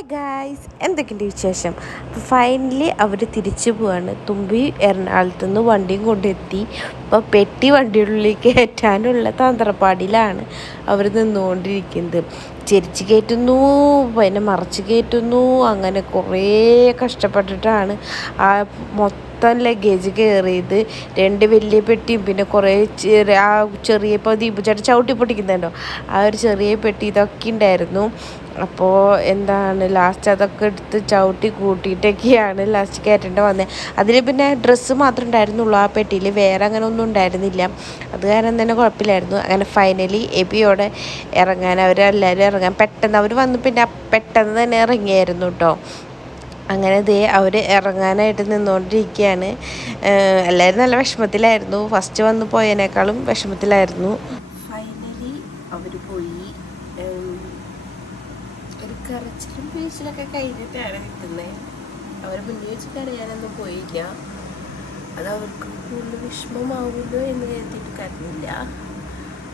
Hi guys എന്തൊക്കെയുണ്ട് വിശേഷം? അപ്പോൾ ഫൈനലി അവർ തിരിച്ചു പോവാണ്. തുമ്പി എറണാകുളത്ത് നിന്ന് വണ്ടിയും കൊണ്ടെത്തി. അപ്പോൾ പെട്ടി വണ്ടിയുള്ളിൽ കയറ്റാനുള്ള തന്ത്രപ്പാടിയിലാണ് അവർ നിന്നുകൊണ്ടിരിക്കുന്നത്. ചെരിച്ച് കയറ്റുന്നു പിന്നെ മറച്ച് കയറ്റുന്നു അങ്ങനെ കുറേ കഷ്ടപ്പെട്ടിട്ടാണ് ആ മൊത്തം ലഗേജ് കയറിയത് രണ്ട് വലിയ പെട്ടിയും പിന്നെ കുറേ ആ ചെറിയ ഇപ്പോൾ ദീപുചേട്ടൻ ചവിട്ടി പൊട്ടിക്കുന്നുണ്ടോ? ആ ഒരു ചെറിയ പെട്ടി ഇതൊക്കെ ഉണ്ടായിരുന്നു. അപ്പോൾ എന്താണ് ലാസ്റ്റ് അതൊക്കെ എടുത്ത് ചവിട്ടി കൂട്ടിയിട്ടൊക്കെയാണ് ലാസ്റ്റ് കയറ്റേണ്ട വന്നത് അതിൽ പിന്നെ ഡ്രസ്സ് മാത്രമേ ഉണ്ടായിരുന്നുള്ളൂ ആ പെട്ടിയിൽ വേറെ അങ്ങനെ ഒന്നും ഉണ്ടായിരുന്നില്ല. അത് കാരണം തന്നെ കുഴപ്പമില്ലായിരുന്നു. അങ്ങനെ ഫൈനലി എബിയോടെ ഇറങ്ങാൻ അവരെല്ലാവരും ഇറങ്ങാൻ പെട്ടെന്ന് അവർ വന്ന് പിന്നെ പെട്ടെന്ന് തന്നെ ഇറങ്ങിയായിരുന്നു കേട്ടോ അങ്ങനെ ദേ അവർ ഇറങ്ങാനായിട്ട് നിന്നുകൊണ്ടിരിക്കുകയാണ് എല്ലാവരും നല്ല വിഷമത്തിലായിരുന്നു. ഫസ്റ്റ് വന്ന് പോയതിനേക്കാളും വിഷമത്തിലായിരുന്നു. ഫൈനലി അവർ പോയി. ഒരു കറച്ചിലും വീഴ്ചയിലൊക്കെ കഴിഞ്ഞിട്ടാണ് നിൽക്കുന്നത് അവർ മുന്നിൽ വെച്ച് കരയാനൊന്നും പോയില്ല. അത് അവർക്ക് കൂടുതൽ വിഷമമാവുമല്ലോ എന്ന് കരുതിയിട്ട് കരുതില്ല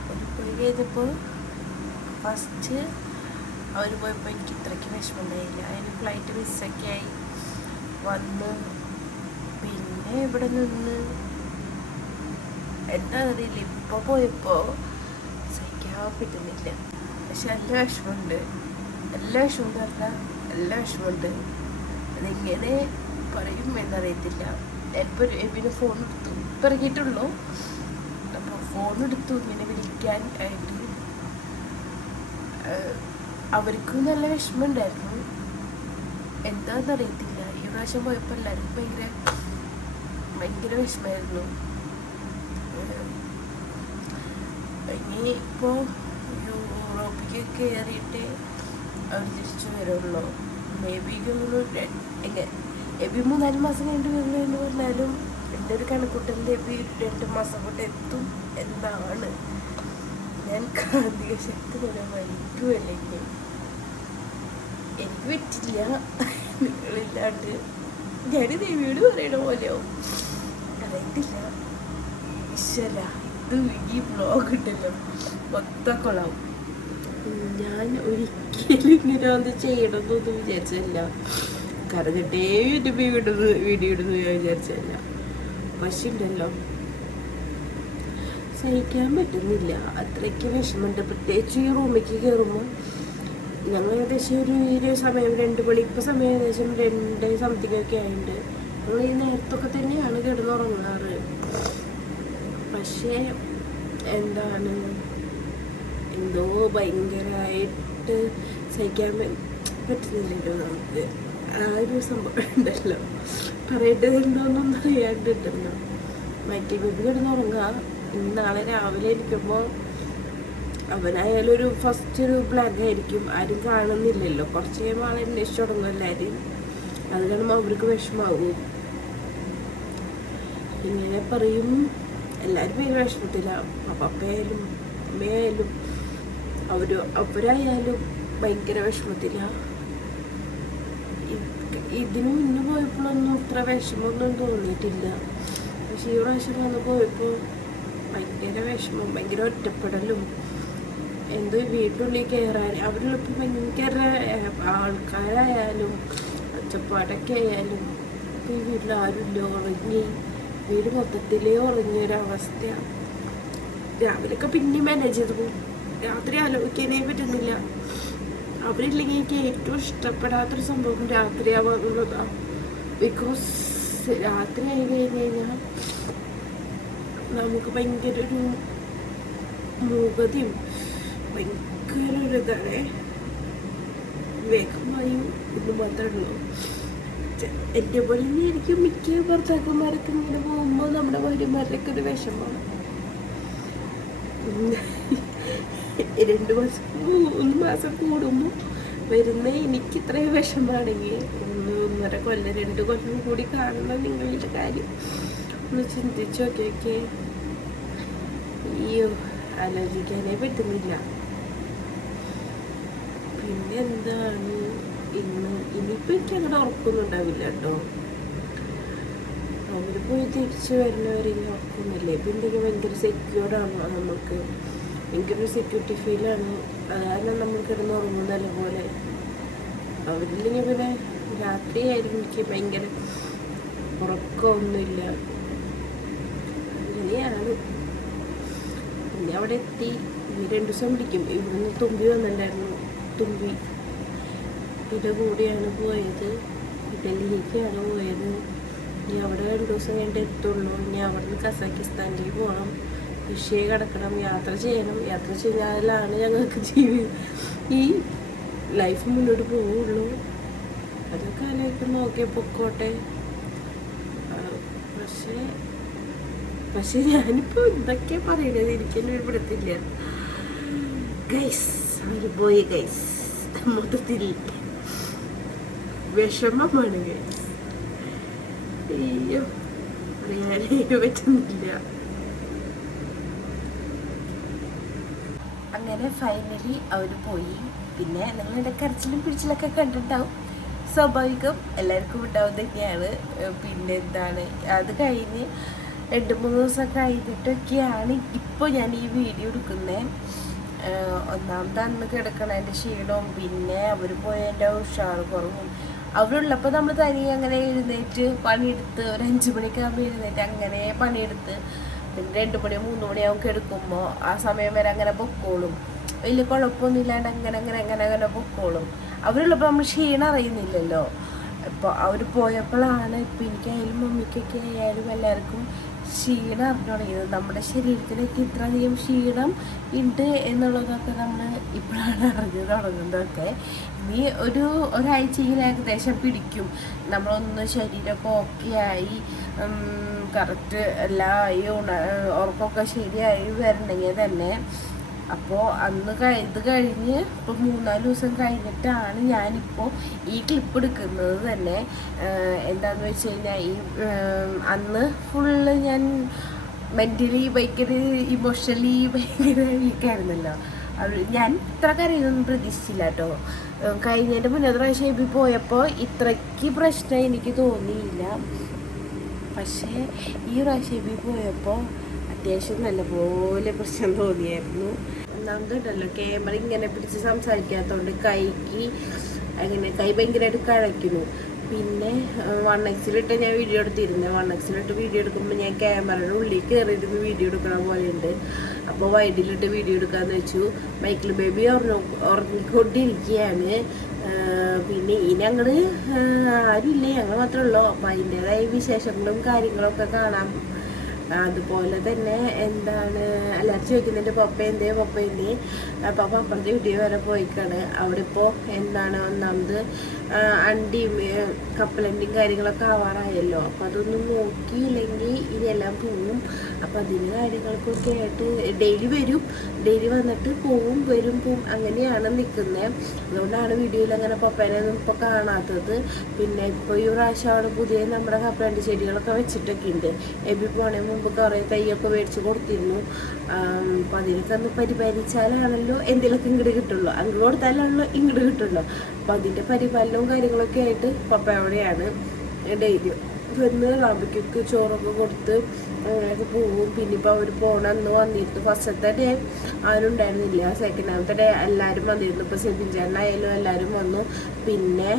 അവർ പോയി കഴിഞ്ഞപ്പോൾ ഫസ്റ്റ് അവർ പോയപ്പോൾ എനിക്ക് ഇത്രയ്ക്ക് വിഷമമുണ്ടായില്ല. അതിന് ഫ്ലൈറ്റ് മിസ്സൊക്കെ ആയി. വന്ന്. പിന്നെ ഇവിടെ നിന്ന് എന്താ അറിയില്ല. ഇപ്പോൾ പോയപ്പോൾ സഹിക്കാൻ പറ്റുന്നില്ല. പക്ഷെ നല്ല വിഷമമുണ്ട്. എല്ലാ വിഷമം പറഞ്ഞാൽ എല്ലാ വിഷമമുണ്ട്. അതെങ്ങനെ പറയും എന്നറിയത്തില്ല. ഇപ്പോൾ പിന്നെ ഫോൺ എടുത്തു. ഇറങ്ങിയിട്ടുള്ളൂ. അപ്പോൾ ഫോൺ എടുത്തു. ഇങ്ങനെ വിളിക്കാൻ ആയിട്ട്. അവർക്കും നല്ല വിഷമമുണ്ടായിരുന്നു. എന്താണെന്ന് അറിയത്തില്ല ഈ പ്രാവശ്യം പോയപ്പോൾ എല്ലാവർക്കും ഭയങ്കര ഭയങ്കര വിഷമമായിരുന്നു. ഇനി ഇപ്പോൾ യൂറോപ്പിലേക്ക് കയറിയിട്ട് അവർ തിരിച്ചു വരുള്ളൂ. മേ ബി എബി മൂന്നാൽ മാസം കഴിഞ്ഞ് വരുന്നു എന്ന് പറഞ്ഞാലും എന്റെ ഒരു കണക്കൂട്ടലിന്റെ എബി രണ്ട് മാസം കൊണ്ട് എത്തും എന്നാണ്. ഞാൻ കാന്തിക ശക്തി പോലെ വലിക്കുമല്ലെങ്കിൽ എനിക്ക് പറ്റില്ല നിങ്ങളില്ലാണ്ട് ഞാൻ ദേവിയോട് പറയണ പോലെയോ അറിയത്തില്ല. ഈശ്വര ഇത് ഈ ബ്ലോഗ് ഉണ്ടല്ലോ മൊത്തം കൊള്ളാവും ഞാൻ ഒരിക്കലും ഇങ്ങനെ ഒന്ന് ചെയ്യണമെന്നൊന്നും വിചാരിച്ചില്ല കരഞ്ഞിട്ടേ യൂട്യൂബ് വിടുന്നത് വീഡിയോ ഇടുന്നത് ഞാൻ വിചാരിച്ചല്ല പക്ഷെ ഉണ്ടല്ലോ സഹിക്കാൻ പറ്റുന്നില്ല. അത്രയ്ക്ക് വിഷമമുണ്ട്. പ്രത്യേകിച്ച് ഈ റൂമിലേക്ക് കയറുമ്പോൾ ഞങ്ങൾ ഏകദേശം ഒരു ഈ ഒരു സമയം രണ്ട് മണി ഇപ്പോൾ സമയം ഏകദേശം രണ്ട് സംതിങ് ഒക്കെ ആയിട്ടുണ്ട്. ഞങ്ങൾ ഈ നേരത്തൊക്കെ തന്നെയാണ് കിടന്നുറങ്ങാറ്. പക്ഷേ എന്താണ്? എന്തോ ഭയങ്കരമായിട്ട് സഹിക്കാൻ പറ്റുന്നില്ലല്ലോ നമുക്ക്. ആ ഒരു സംഭവം ഉണ്ടല്ലോ. പറയേണ്ടത് എന്താണെന്നൊന്നും അറിയാണ്ടിട്ടല്ലോ. മറ്റേ ബേബി കിടന്നുറങ്ങുക. നാളെ രാവിലെ ഇരിക്കുമ്പോൾ അവനായാലും ഒരു ഫസ്റ്റ് ഒരു ബ്ലാങ്ക് ആയിരിക്കും. ആരും കാണുന്നില്ലല്ലോ. കുറച്ച് കഴിയുമ്പോൾ ആളെ അന്വേഷിച്ച് തുടങ്ങും എല്ലാവരും അത് കാണുമ്പോൾ അവർക്ക് വിഷമാവും. ഇങ്ങനെ പറയും. എല്ലാവരും പേര് വിഷമത്തില്ല പപ്പയായാലും അമ്മയായാലും അവർ അവരായാലും ഭയങ്കര വിഷമത്തില്ല ഇതിന് മുന്നേ പോയപ്പോഴൊന്നും അത്ര വിഷമമൊന്നും തോന്നിയിട്ടില്ല. പക്ഷെ ഈ പ്രാവശ്യം വന്ന് പോയപ്പോൾ ഭയങ്കര വിഷമം ഭയങ്കര ഒറ്റപ്പെടലും എന്തോ വീട്ടിനുള്ളിൽ കയറാൻ അവരിലിപ്പോൾ ഭയങ്കര ആൾക്കാരായാലും ഒച്ചപ്പാടൊക്കെ ആയാലും ഇപ്പം ഈ വീട്ടിൽ ആരുമില്ല ഉറങ്ങി വീട് മൊത്തത്തിലേ ഉറങ്ങിയൊരവസ്ഥയാണ് രാവിലെയൊക്കെ പിന്നെ മാനേജ് ചെയ്ത്. പോകും രാത്രി ആലോചിക്കാനേ പറ്റുന്നില്ല. അവരില്ലെങ്കിൽ എനിക്ക് ഏറ്റവും ഇഷ്ടപ്പെടാത്തൊരു സംഭവം രാത്രിയാവാന്നുള്ളതാണ് ബിക്കോസ് രാത്രി ആയി കഴിഞ്ഞ് കഴിഞ്ഞാൽ നമുക്ക് ഭയങ്കര ഒരു മൂകതയും ഭയങ്കര ഒരു ഇതാണ് വേഗമായും ഇത് മാത്രമേ എന്റെ പോലെ തന്നെ എനിക്ക് മിക്ക ഭർത്താക്കന്മാരൊക്കെ ഇങ്ങനെ പോകുമ്പോൾ നമ്മുടെ ഭാര്യമാരുടെയൊക്കെ ഒരു വിഷമമാണ് രണ്ട് മാസം മൂന്ന് മാസം കൂടുമ്പോൾ വരുന്ന എനിക്ക് ഇത്രയും വിഷമാണെങ്കിൽ ഒന്ന് ഒന്നര കൊല്ലം രണ്ട് കൊല്ലം കൂടി കാണണം നിങ്ങളുടെ കാര്യം. ഒന്ന് ചിന്തിച്ചു നോക്കിയൊക്കെ. അയ്യോ ആലോചിക്കാനേ പറ്റുന്നില്ല. പിന്നെ എന്താണ് ഇന്ന് ഇനിയിപ്പോൾ എനിക്ക് അങ്ങനെ ഉറക്കൊന്നും ഉണ്ടാവില്ല കേട്ടോ. അവർ പോയി തിരിച്ചു വരുന്നവരെ ഇനി ഉറക്കൊന്നുമില്ല. ഇപ്പം എന്തെങ്കിലും ഭയങ്കര സെക്യൂർഡാണ് നമുക്ക് ഭയങ്കര സെക്യൂരിറ്റി ഫീലാണ് അതാണ് നമ്മൾ നമ്മൾ ഉറങ്ങുന്നതല്ല പോലെ അവരില്ലെങ്കിൽ പിന്നെ രാത്രിയായിരുന്നു എനിക്ക് ഭയങ്കര ഉറക്കമൊന്നുമില്ല അങ്ങനെയാണ്. പിന്നെ അവിടെ എത്തി. രണ്ടു ദിവസം പിടിക്കും ഇവിടുന്ന് തുമ്പി വന്നിട്ടുണ്ടായിരുന്നു. തുമ്പി ഇതിന്റെ കൂടെയാണ് പോയത്. ഡൽഹിക്കാണ് പോയത്. ഇനി അവിടെ രണ്ടു ദിവസം കഴിഞ്ഞിട്ട് എത്തുള്ളൂ. ഇനി അവിടെ നിന്ന് കസാക്കിസ്ഥാനിലേക്ക് പോകണം. റഷ്യ കിടക്കണം. യാത്ര ചെയ്യണം. യാത്ര ചെയ്താലാണ് ഞങ്ങൾക്ക് ജീവിതം ഈ ലൈഫ് മുന്നോട്ട് പോവുള്ളൂ. അതൊക്കെ ആലോചിക്കുമ്പോൾ ഓക്കെ പൊക്കോട്ടെ. പക്ഷേ പക്ഷെ ഞാനിപ്പോൾ ഇതൊക്കെ പറയുന്നത് എനിക്കെന്നെ ഒരുപെടുത്തില്ല ഗൈസ് അവർ പോയി ഗൈസ് മൊത്തത്തിൽ വിഷമമാണ് ഗൈസ് അയ്യോ അറിയാനേ പറ്റുന്നില്ല. അങ്ങനെ ഫൈനലി അവർ പോയി. പിന്നെ നിങ്ങളുടെ കരച്ചിലും പിടിച്ചിലൊക്കെ കണ്ടിട്ടുണ്ടാവും. സ്വാഭാവികം എല്ലാവർക്കും ഉണ്ടാവും തന്നെയാണ്. പിന്നെ എന്താണ് അത് കഴിഞ്ഞ് രണ്ട് മൂന്ന് ദിവസം കഴിഞ്ഞിട്ടൊക്കെയാണ് ഇപ്പോൾ ഞാൻ ഈ വീഡിയോ എടുക്കുന്നത് ഒന്നാമത് അന്ന് കിടക്കണതിന്റെ ക്ഷീണവും പിന്നെ അവർ പോയതിന്റെ ഉഷാർ കുറവും. അവരുള്ളപ്പോൾ നമ്മൾ തനിയെ അങ്ങനെ എഴുന്നേറ്റ് പണിയെടുത്ത് ഒരു അഞ്ച് മണിക്ക് ആകുമ്പോൾ എഴുന്നേറ്റ് അങ്ങനെ പണിയെടുത്ത് പിന്നെ രണ്ട് മണി മൂന്ന് മണിയാവും കിടക്കുമ്പോൾ ആ സമയം വരെ അങ്ങനെ പൊക്കോളും. വലിയ കുഴപ്പമൊന്നും ഇല്ലാണ്ട് അങ്ങനെ അങ്ങനെ അങ്ങനെ അങ്ങനെ പൊക്കോളും. അവരുള്ളപ്പോൾ നമ്മൾ ക്ഷീണം അറിയുന്നില്ലല്ലോ. ഇപ്പോൾ അവർ പോയപ്പോഴാണ് ഇപ്പം എനിക്കായാലും മമ്മിക്കൊക്കെ ആയാലും എല്ലാവർക്കും ക്ഷീണം അറിഞ്ഞു തുടങ്ങിയത് നമ്മുടെ ശരീരത്തിലേക്ക് ഇത്രയധികം ക്ഷീണം ഉണ്ട് എന്നുള്ളതൊക്കെ നമ്മൾ ഇപ്പോഴാണ് അറിഞ്ഞു തുടങ്ങുന്നതൊക്കെ. ഇനി ഒരു ഒരാഴ്ചയിൽ ഏകദേശം പിടിക്കും. നമ്മളൊന്ന് ശരീരമൊക്കെ ഓക്കെ ആയി കറക്റ്റ് എല്ലാം ഈ ഉണ ഉറക്കമൊക്കെ ശരിയായി വരണമെങ്കിൽ തന്നെ അപ്പോൾ അന്ന് ഇത് കഴിഞ്ഞ് ഇപ്പോൾ മൂന്നാൽ ദിവസം കഴിഞ്ഞിട്ടാണ് ഞാനിപ്പോൾ ഈ ക്ലിപ്പ് എടുക്കുന്നത് തന്നെ. എന്താണെന്ന് വെച്ച് കഴിഞ്ഞാൽ ഈ അന്ന് ഫുള്ള് ഞാൻ മെന്റലി ഭയങ്കര ഇമോഷണലി ഭയങ്കര വീക്കായിരുന്നല്ലോ ഞാൻ ഇത്ര കരയൊന്നും പ്രതീക്ഷിച്ചില്ല കേട്ടോ. കഴിഞ്ഞതിന്റെ മുന്നേ പ്രാവശ്യം ഇപ്പം പോയപ്പോൾ ഇത്രയ്ക്ക് പ്രശ്നം എനിക്ക് തോന്നിയില്ല. പക്ഷേ ഈ പ്രാവശ്യം പോയപ്പോൾ അത്യാവശ്യം നല്ലപോലെ പ്രശ്നം തോന്നിയായിരുന്നു. ഒന്നാമതുണ്ടല്ലോ ക്യാമറ ഇങ്ങനെ പിടിച്ച് സംസാരിക്കാത്തതുകൊണ്ട് കൈക്ക് അങ്ങനെ കൈ ഭയങ്കരമായിട്ട് കഴയ്ക്കുന്നു പിന്നെ വൺ എക്സിലിട്ട് ഞാൻ വീഡിയോ എടുത്തിരുന്നു. വൺ എക്സിലിട്ട് വീഡിയോ എടുക്കുമ്പോൾ ഞാൻ ക്യാമറയുടെ ഉള്ളിൽ കയറിയിരുന്ന് വീഡിയോ എടുക്കണ പോലെയുണ്ട്. അപ്പോൾ വൈഡിലിട്ട് വീഡിയോ എടുക്കാമെന്ന് വെച്ചു. മൈക്കിൾ ബേബി ഉറങ്ങ ഉറങ്ങിക്കൊണ്ടിരിക്കുകയാണ് പിന്നെ ഇനി ഞങ്ങൾ ആരുമില്ല. ഞങ്ങൾ മാത്രമേ ഉള്ളൂ. അപ്പോൾ അതിന്റെതായ വിശേഷങ്ങളും കാര്യങ്ങളൊക്കെ കാണാം. അതുപോലെ തന്നെ എന്താണ് അലർജി വയ്ക്കുന്നതിന്റെ പപ്പ എന്തേ പപ്പ എന്തേ? പപ്പ അപ്പം അപ്പുറത്തെ വീട്ടിൽ വരെ പോയിക്കാണ്. അവിടെ ഇപ്പോൾ എന്താണ് ഒന്നാമത് അണ്ടി അണ്ടിയും കപ്പലണ്ടിയും കാര്യങ്ങളൊക്കെ ആവാറായല്ലോ. അപ്പം അതൊന്നും നോക്കിയില്ലെങ്കിൽ ഇതെല്ലാം പോവും. അപ്പോൾ അതിന് കാര്യങ്ങൾക്കൊക്കെ ആയിട്ട് ഡെയിലി വരും. ഡെയിലി വന്നിട്ട് പോവും വരും പോവും. അങ്ങനെയാണ് നിൽക്കുന്നത് അതുകൊണ്ടാണ് വീഡിയോയിൽ അങ്ങനെ പപ്പേനെ ഒന്നും ഇപ്പോൾ കാണാത്തത്. പിന്നെ ഇപ്പോൾ ഈ അവിടെ പുതിയ നമ്മുടെ കപ്പലണ്ടി ചെടികളൊക്കെ വെച്ചിട്ടൊക്കെ ഉണ്ട്. എബി പോണേ മുമ്പ് കുറേ തൈയൊക്കെ മേടിച്ച് കൊടുത്തിരുന്നു. അപ്പം അതിനൊക്കെ ഒന്ന് പരിപാലിച്ചാലാണല്ലോ എന്തെങ്കിലുമൊക്കെ ഇങ്ങോട്ട് കിട്ടുള്ളൂ. അങ്ങോട്ട് കൊടുത്താലാണല്ലോ ഇങ്ങട് കിട്ടുള്ളൂ. അപ്പം അതിന്റെ പരിപാലനവും കാര്യങ്ങളൊക്കെ ആയിട്ട് പപ്പ അവിടെയാണ് ഡെയിലി വന്ന് റാബിക്കൊക്കെ ചോറൊക്കെ കൊടുത്ത് അങ്ങനെയൊക്കെ പോവും. പിന്നെ ഇപ്പോൾ അവർ അന്ന് വന്നിരുന്നു. ഫസ്റ്റത്തെ ഡേ ആരും ഉണ്ടായിരുന്നില്ല സെക്കൻഡാമത്തെ ഡേ എല്ലാവരും വന്നിരുന്നു. ഇപ്പോൾ സെബിൻ ചേട്ടനായാലും എല്ലാവരും വന്നു. പിന്നെ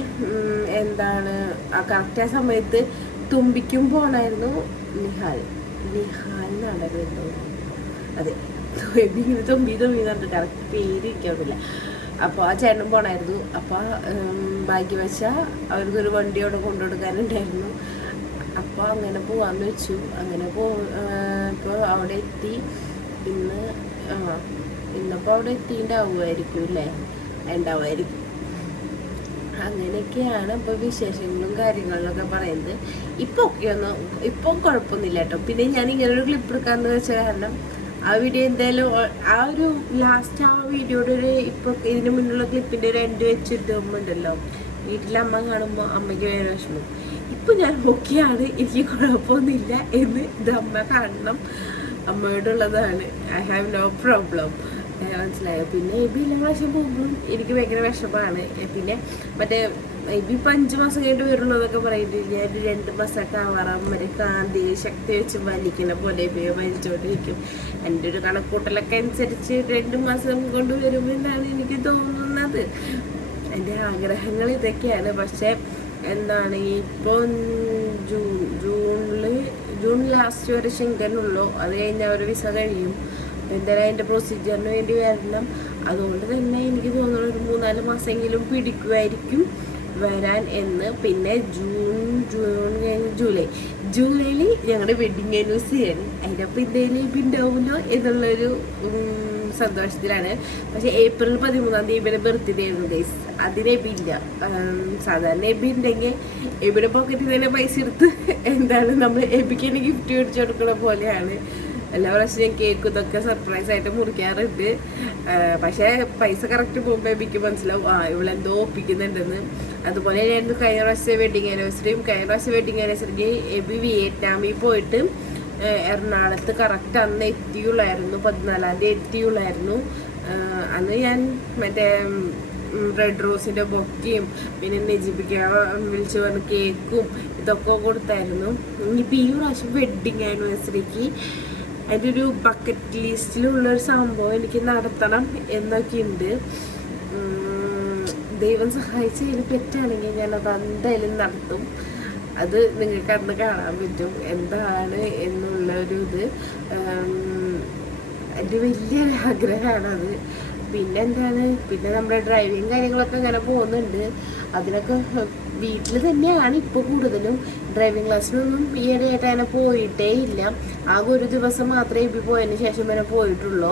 എന്താണ് ആ കറക്റ്റ് ആ സമയത്ത് തുമ്പിക്കും പോണായിരുന്നു നിഹാൽ. നിഹാൽ എന്നാണ് അതെ. ഇങ്ങനെ തുമ്പി തുമ്പി കറക്റ്റ് പേര് ഇരിക്കാവില്ല അപ്പോൾ ആ ചേട്ടൻ പോണായിരുന്നു. അപ്പോൾ ഭാഗ്യവശ അവർക്കൊരു വണ്ടി അവിടെ കൊണ്ടുകൊടുക്കാനുണ്ടായിരുന്നു. അപ്പോൾ അങ്ങനെ പോവാന്ന് വെച്ചു. അങ്ങനെ പോ ഇപ്പോൾ അവിടെ എത്തി. ഇന്ന് ആ ഇന്നിപ്പോൾ അവിടെ എത്തിയിട്ടുണ്ടാവുമായിരിക്കും അല്ലേ? ഉണ്ടാവുമായിരിക്കും. അങ്ങനെയൊക്കെയാണ് ഇപ്പോൾ വിശേഷങ്ങളും കാര്യങ്ങളിലൊക്കെ പറയുന്നത്. ഇപ്പോൾ ഒക്കെ ഒന്ന് ഇപ്പം കുഴപ്പമൊന്നുമില്ല കേട്ടോ. പിന്നെ ഞാൻ ഇങ്ങനെ ഒരു ക്ലിപ്പ് എടുക്കാന്ന് വെച്ച കാരണം ആ വീഡിയോ എന്തായാലും ആ ഒരു ലാസ്റ്റ് ആ വീഡിയോയുടെ ഒരു ഇപ്പോൾ ഇതിന് മുന്നുള്ള ക്ലിപ്പിന്റെ ഒരു എൻഡ് വീട്ടിലെ അമ്മ കാണുമ്പോൾ അമ്മയ്ക്ക് വേറെ വിഷമം. ഇപ്പം ഞാൻ ഓക്കെയാണ് എനിക്ക് കുഴപ്പമൊന്നുമില്ല എന്ന് ഇത് അമ്മ കാണണം. അമ്മയോടുള്ളതാണ്. ഐ ഹാവ് നോ പ്രോബ്ലം മനസ്സിലായോ? പിന്നെ എബി എല്ലാ പ്രാവശ്യം പോകുമ്പോഴും എനിക്ക് ഭയങ്കര വിഷമമാണ്. പിന്നെ മറ്റേ എബി ഇപ്പം അഞ്ച് മാസം കഴിഞ്ഞിട്ട് വരുള്ളൂ എന്നൊക്കെ ഞാൻ രണ്ട് മാസമൊക്കെ ആവാറാം മറ്റേ കാന്തി ശക്തി വെച്ച് വലിക്കുന്ന പോലെ എബിയെ വലിച്ചുകൊണ്ടിരിക്കും എന്റെ ഒരു കണക്കൂട്ടലൊക്കെ അനുസരിച്ച് രണ്ട് മാസം കൊണ്ട് വരുമെന്നാണ് എനിക്ക് തോന്നുന്നത്? എന്റെ ആഗ്രഹങ്ങൾ ഇതൊക്കെയാണ്. പക്ഷേ എന്താണ് ഇപ്പോൾ ജൂൺ ജൂണിൽ ജൂൺ ലാസ്റ്റ് വരെ ശങ്കനുള്ളൂ അത് കഴിഞ്ഞാൽ ഒരു വിസ കഴിയും. എന്തായാലും അതിന്റെ പ്രൊസീജിയറിന് വേണ്ടി വരണം. അതുകൊണ്ട് തന്നെ എനിക്ക് തോന്നുന്നു ഒരു മൂന്നാൽ മാസമെങ്കിലും പിടിക്കുമായിരിക്കും വരാൻ എന്ന്. പിന്നെ ജൂൺ ജൂൺ കഴിഞ്ഞ് ജൂലൈ. ജൂലൈയിൽ ഞങ്ങളുടെ വെഡിങ് ആനിവേഴ്സറി ആണ് അതിന്റെ അപ്പം ഇപ്പം ഉണ്ടാവുമല്ലോ എന്നുള്ളൊരു സന്തോഷത്തിലാണ്. പക്ഷേ ഏപ്രിൽ പതിമൂന്നാം തീയതി ഇവിടെ ബർത്ത്ഡേ ആയിരുന്നു ഗൈസ് അതിന് എബി ഇല്ല. സാധാരണ എബി ഉണ്ടെങ്കിൽ എബിയുടെ പോക്കറ്റിൽ തന്നെ പൈസ എടുത്ത് എന്താണ് നമ്മൾ എബിക്ക് തന്നെ ഗിഫ്റ്റ് മേടിച്ചു കൊടുക്കുന്ന പോലെയാണ്. എല്ലാ പ്രാവശ്യം ഞാൻ കേക്ക് ഇതൊക്കെ സർപ്രൈസ് ആയിട്ട് മുറിക്കാറുണ്ട്. പക്ഷേ പൈസ കറക്റ്റ് പോകുമ്പോൾ എനിക്ക് മനസ്സിലാവും ആ ഇവളെന്തോ ഒപ്പിക്കുന്നുണ്ടെന്ന്. അതുപോലെ ഞാൻ കഴിഞ്ഞ പ്രാവശ്യത്തെ വെഡിങ് ആനിവേഴ്സറിയും കഴിഞ്ഞ പ്രാവശ്യം വെഡിങ് ആനിവേഴ്സറിക്ക് എബി വിയറ്റ്നാമിൽ പോയിട്ട് എറണാകുളത്ത് കറക്റ്റ് അന്ന് എത്തിയുള്ളായിരുന്നു പതിനാലാം തീയതി എത്തിയുള്ളായിരുന്നു. അന്ന് ഞാൻ മറ്റേ റെഡ് റോസിന്റെ ബൊക്കയും പിന്നെ നെജിബിക്ക വിളിച്ച് പറഞ്ഞ കേക്കും ഇതൊക്കെ കൊടുത്തായിരുന്നു. ഇനിയിപ്പോൾ ഈ പ്രാവശ്യം വെഡിങ് ആനിവേഴ്സറിക്ക് അതിന്റെ ഒരു ബക്കറ്റ് ലിസ്റ്റിലുള്ളൊരു സംഭവം എനിക്ക് നടത്തണം എന്നൊക്കെയുണ്ട്. ദൈവം സഹായിച്ച് ഇതിൽ പറ്റുകയാണെങ്കിൽ ഞാനത് എന്തായാലും നടത്തും. അത് നിങ്ങൾക്ക് അന്ന് കാണാൻ പറ്റും എന്താണ് എന്നുള്ള ഒരു ഇത് എന്റെ വലിയൊരു ആഗ്രഹമാണത് പിന്നെ എന്താണ് പിന്നെ നമ്മുടെ ഡ്രൈവിങ് കാര്യങ്ങളൊക്കെ ഇങ്ങനെ പോകുന്നുണ്ട്. അതിനൊക്കെ വീട്ടിൽ തന്നെയാണ് ഇപ്പോൾ കൂടുതലും ഡ്രൈവിംഗ് ക്ലാസ്സിനൊന്നും ആയിട്ട് അങ്ങനെ പോയിട്ടേ ഇല്ല. ആകെ ഒരു ദിവസം മാത്രമേ ഇപ്പം പോയതിന് ശേഷം വരെ പോയിട്ടുള്ളൂ.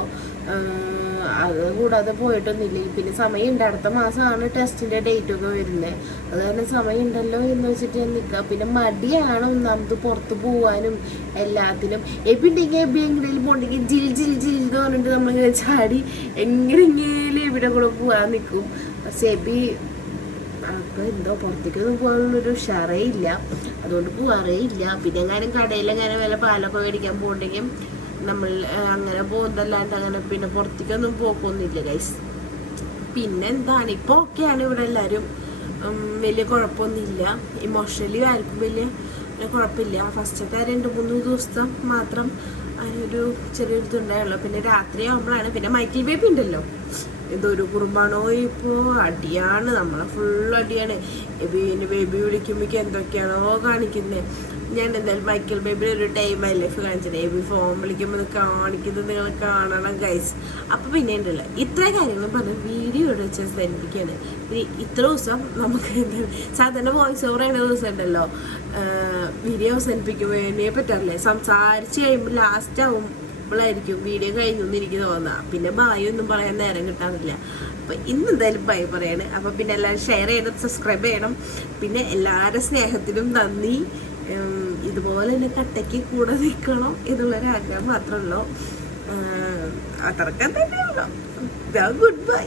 അത് കൂടാതെ പോയിട്ടൊന്നുമില്ല. പിന്നെ സമയമുണ്ട്. അടുത്ത മാസമാണ് ടെസ്റ്റിന്റെ ഡേറ്റ് ഒക്കെ വരുന്നത്. അത് കാരണം സമയമുണ്ടല്ലോ എന്ന് വെച്ചിട്ട് ഞാൻ നിൽക്കുക പിന്നെ മടിയാണ് ഒന്നാമത് പുറത്ത് പോവാനും എല്ലാത്തിനും. എബി ഉണ്ടെങ്കിൽ എബി എങ്ങനെയും പോകണ്ടെങ്കിൽ ജിൽ ജിൽ ജിൽ എന്ന് പറഞ്ഞിട്ട് നമ്മളിങ്ങനെ ചാടി എങ്ങനെയെങ്കിലും എബിയുടെ കൂടെ പോകാൻ നിൽക്കും പക്ഷെ എബി അപ്പോൾ എന്തോ പുറത്തേക്കൊന്നും പോകാനുള്ളൊരു ഉഷാറേ ഇല്ല. അതുകൊണ്ട് പോകാറേ ഇല്ല പിന്നെ എങ്ങാനും കടയിലെങ്ങനെ വല്ല പാലൊക്കെ മേടിക്കാൻ പോകണ്ടെങ്കിൽ നമ്മൾ അങ്ങനെ പോകുന്നതല്ലാണ്ട് അങ്ങനെ പിന്നെ പുറത്തേക്കൊന്നും പോക്കൊന്നുമില്ല ഗൈസ് പിന്നെ എന്താണ്? ഇപ്പോൾ ഒക്കെയാണ് ഇവിടെ എല്ലാവരും വലിയ കുഴപ്പമൊന്നുമില്ല. ഇമോഷണലി ആർക്കും വലിയ കുഴപ്പമില്ല. ഫസ്റ്റത്തെ രണ്ട് മൂന്ന് ദിവസം മാത്രം അതിനൊരു ചെറിയൊരു ഇതുണ്ടായുള്ളൂ പിന്നെ രാത്രി ആകുമ്പോഴാണ് പിന്നെ മൈക്കിൾ ബേബി ഉണ്ടല്ലോ. ഇതൊരു കുറുമ്പാണോ ഇപ്പോ? അടിയാണ്. നമ്മളെ ഫുൾ അടിയാണ്. ബേബി ബേബി വിളിക്കുമ്പോ എന്തൊക്കെയാണോ കാണിക്കുന്നത് ഞാൻ എന്തായാലും മൈക്കിൾ ബേബിയുടെ ഒരു ടൈം മൈ ലൈഫ് കാണിച്ചത് ബേബി ഫോൺ വിളിക്കുമ്പോൾ കാണിക്കുന്നത് നിങ്ങൾ കാണണം ഗൈസ് അപ്പോൾ പിന്നെ ഉണ്ടല്ലോ. ഇത്ര കാര്യങ്ങളും പറഞ്ഞ് വീഡിയോ ഇവിടെ വെച്ച് അവസാനിപ്പിക്കുകയാണ്. ഇത്ര ദിവസം നമുക്ക് സാധാരണ വോയിസ് ഓവർ ചെയ്യുന്ന ദിവസം ഉണ്ടല്ലോ. വീഡിയോ അവസാനിപ്പിക്കുമ്പോൾ എന്നെ പറ്റാറില്ലേ സംസാരിച്ച് കഴിയുമ്പോൾ ലാസ്റ്റ് ആവും. ഇപ്പോഴായിരിക്കും വീഡിയോ കഴിഞ്ഞു എന്ന് എനിക്ക് തോന്നുക പിന്നെ ബായി പറയാൻ നേരം കിട്ടാറില്ല. അപ്പം ഇന്ന് എന്തായാലും ബൈ പറയാണ്. അപ്പം പിന്നെ എല്ലാവരും ഷെയർ ചെയ്യണം സബ്സ്ക്രൈബ് ചെയ്യണം. പിന്നെ എല്ലാവരുടെ സ്നേഹത്തിനും നന്ദി. ഇതുപോലെ തന്നെ കട്ടയ്ക്ക് കൂടെ നിൽക്കണം എന്നുള്ളൊരാഗ്രഹം മാത്രമേ ഉള്ളൂ. അത്രക്കാൻ തന്നെയുള്ളൂ ഗുഡ് ബൈ